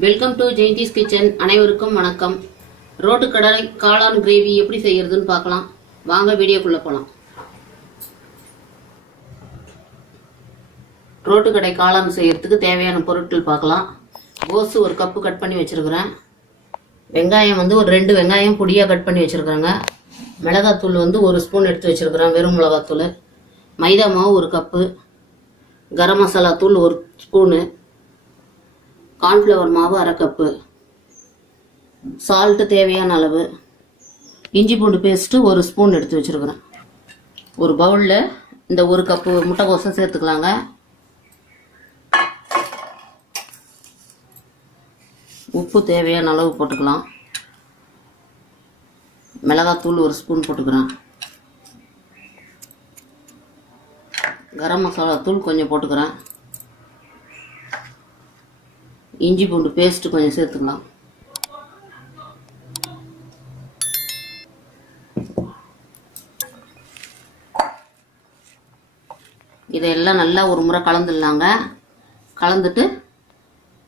Welcome to Jayanthi's kitchen. அனைவருக்கும் வணக்கம். Road கடை காளான் கிரேவி எப்படி செய்யறதுன்னு பார்க்கலாம். வாங்க வீடியோக்குள்ள போலாம். ரோட்டு கடை காளான் செய்யறதுக்கு தேவையான பொருட்கள் பார்க்கலாம். கோசு ஒரு கப்பு கட் பண்ணி வச்சிருக்கிறேன். வெங்காயம் வந்து ஒரு 2 வெங்காயம் பொடியாக கட் பண்ணி வச்சிருக்கிறேங்க. மிளகாத்தூள் வந்து 1 ஸ்பூன் எடுத்து வச்சிருக்கிறேன், வெறும் மிளகாத்தூள். மைதா மாவு 1 கப்பு, கரம் மசாலா தூள் 1 ஸ்பூனு, கார்ன்ஃப்ளவர் மாவு 1/2 கப்பு, சால்ட்டு தேவையான அளவு, இஞ்சி பூண்டு பேஸ்ட்டு 1 ஸ்பூன் எடுத்து வச்சுருக்கிறேன். ஒரு பவுலில் இந்த 1 கப்பு முட்டைக்கோசை சேர்த்துக்கலாங்க. உப்பு தேவையான அளவு போட்டுக்கலாம். மிளகாத்தூள் 1 ஸ்பூன் போட்டுக்கிறேன். கரம் மசாலா தூள் கொஞ்சம் போட்டுக்கிறேன். இஞ்சி பூண்டு பேஸ்ட் கொஞ்சம் சேர்த்துக்கலாம். இதெல்லாம் நல்லா ஒரு முறை கலந்துடலாங்க. கலந்துட்டு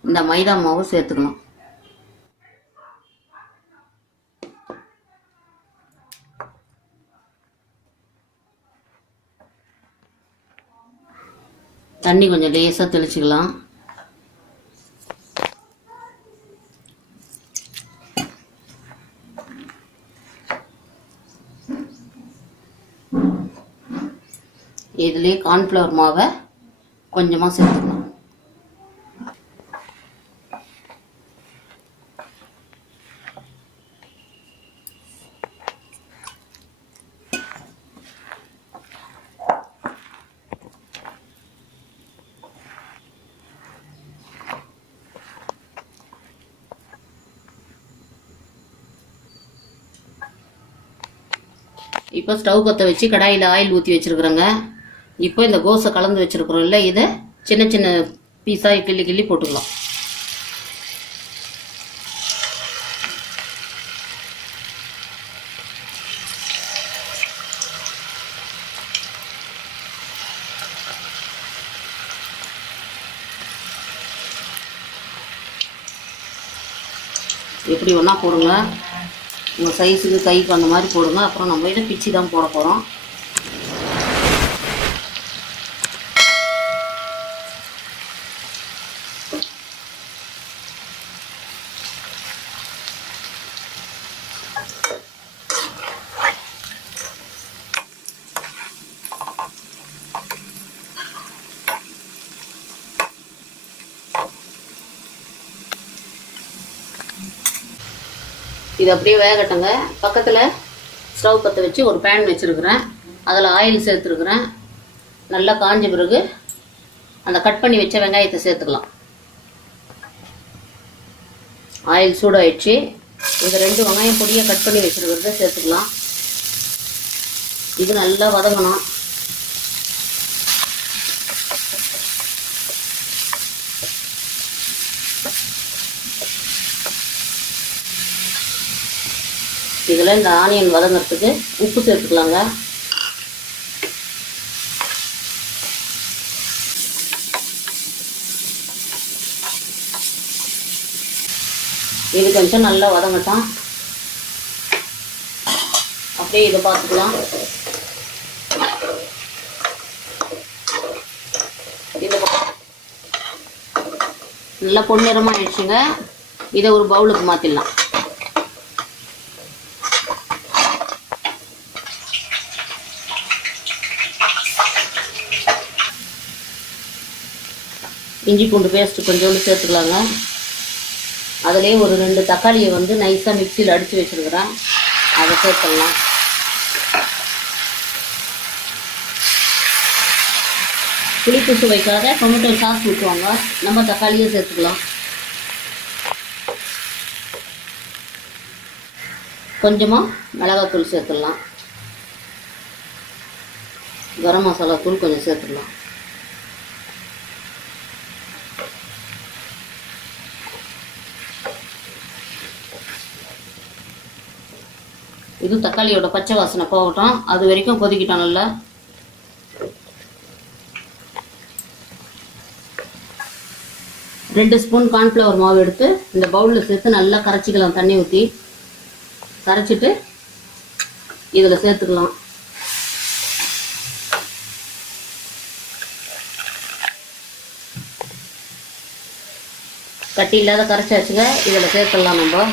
இந்த மைதா மாவு சேர்த்துக்கலாம். தண்ணி கொஞ்சம் லேசாக தெளிச்சுக்கலாம். இதுலேயே கார்ன்ஃப்ளவர் மாவை கொஞ்சமாக சேர்த்துக்கலாம். இப்போ ஸ்டவ் பற்ற வச்சு கடாயில் ஆயில் ஊற்றி வச்சுருக்குறேங்க. இப்போ இந்த கோஸை கலந்து வச்சுருக்குறோம் இல்லை, இதை சின்ன சின்ன பீஸாக கிள்ளி போட்டுக்கலாம். எப்படி ஒன்றா போடுங்க, உங்கள் சைஸுக்கு கைக்கு அந்த மாதிரி போடுங்க. அப்புறம் நம்ம இதை பிச்சு தான் போட போகிறோம். இது அப்படியே வேகட்டுங்க. பக்கத்தில் ஸ்டவ் பற்ற வச்சு ஒரு பேன் வச்சுருக்கிறேன். அதில் ஆயில் சேர்த்துருக்குறேன். நல்லா காஞ்ச பிறகு அந்த கட் பண்ணி வச்ச வெங்காயத்தை சேர்த்துக்கலாம். ஆயில் சூடாயிடுச்சு. இந்த 2 வெங்காயம் பொடியாக கட் பண்ணி வச்சுருக்கிறத சேர்த்துக்கலாம். இது நல்லா வதங்கணும். இதில் இந்த ஆனியன் வதங்கிறதுக்கு உப்பு சேர்த்துக்கலாங்க. இது கொஞ்சம் நல்லா வதங்கட்டும். அப்படியே இதை பார்த்துக்கலாம். இது நல்லா பொன்னிறமாக ஆயிடுச்சுங்க. இதை ஒரு பவுலுக்கு மாற்றிடலாம். இஞ்சி பூண்டு பேஸ்ட்டு கொஞ்சோண்டு சேர்த்துக்கலாங்க. அதிலே ஒரு 2 தக்காளியை வந்து நைஸாக மிக்சியில் அடித்து வச்சுருக்கிறேன், அதை சேர்த்துடலாம். புளிப்பு சுவைக்காக டொமேட்டோ சாஸ் ஊற்றுவாங்க, நம்ம தக்காளியை சேர்த்துக்கலாம். கொஞ்சமாக மிளகாத்தூள் சேர்த்துடலாம். கரம் மசாலா தூள் கொஞ்சம் சேர்த்துடலாம். இது தக்காளியோட பச்சை வாசனை போகட்டும், அது வரைக்கும் கொதிக்கிட்டோம். நல்லா 2 ஸ்பூன் கார்ன்ஃப்ளவர் மாவு எடுத்து இந்த பவுலில் சேர்த்து நல்லா கரைச்சிக்கலாம். தண்ணி ஊற்றி கரைச்சிட்டு இதில் சேர்த்துக்கலாம். கட்டி இல்லாத கரைச்சாச்சுங்க. இதில் சேர்த்துடலாம் நம்ம.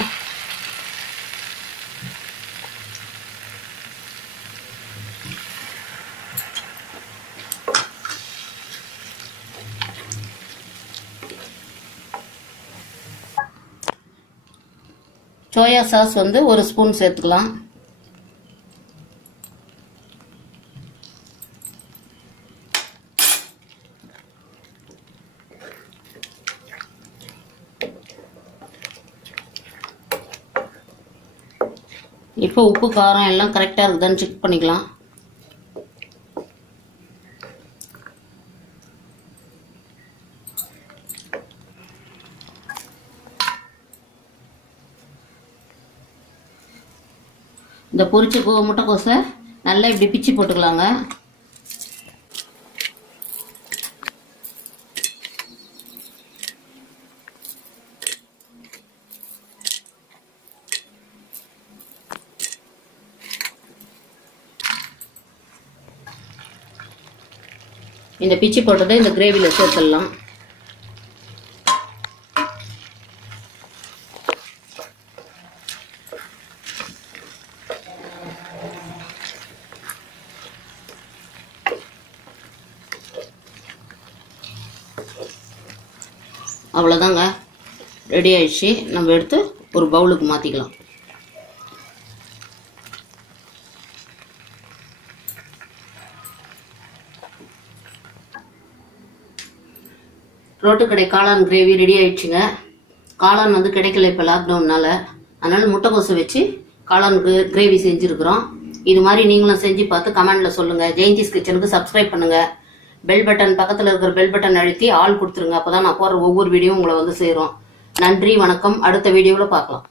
சோயா சாஸ் வந்து 1 ஸ்பூன் சேர்த்துக்கலாம். இப்போ உப்பு காரம் எல்லாம் கரெக்டாக இருக்குதான்னு செக் பண்ணிக்கலாம். இந்த பொரிச்ச முட்டைக்கோஸை நல்லா இப்படி பிச்சு போட்டுக்கலாங்க. இந்த பிச்சு போட்டதை இந்த கிரேவியில் சேர்த்துடலாம். அவ்வளோதாங்க, ரெடி ஆயிடுச்சு. நம்ம எடுத்து ஒரு பவுலுக்கு மாற்றிக்கலாம். ரோட்டுக்கடை காளான் கிரேவி ரெடி ஆயிடுச்சுங்க. காளான் வந்து கிடைக்கல இப்போ லாக்டவுன்னால, அதனால முட்டைக்கோசை வச்சு காளான் கிரேவி செஞ்சுருக்குறோம். இது மாதிரி நீங்களும் செஞ்சு பார்த்து கமெண்ட்ல சொல்லுங்க. ஜெயந்திஸ் கிச்சனுக்கு சப்ஸ்கிரைப் பண்ணுங்க. பெல் பட்டன் பக்கத்தில் இருக்கிற பெல் பட்டன் அழுத்தி ஆல் கொடுத்துருங்க. அப்போதான் நான் போடுற ஒவ்வொரு வீடியோவும் உங்களை வந்து சேரும். நன்றி, வணக்கம். அடுத்த வீடியோவில் பார்க்கலாம்.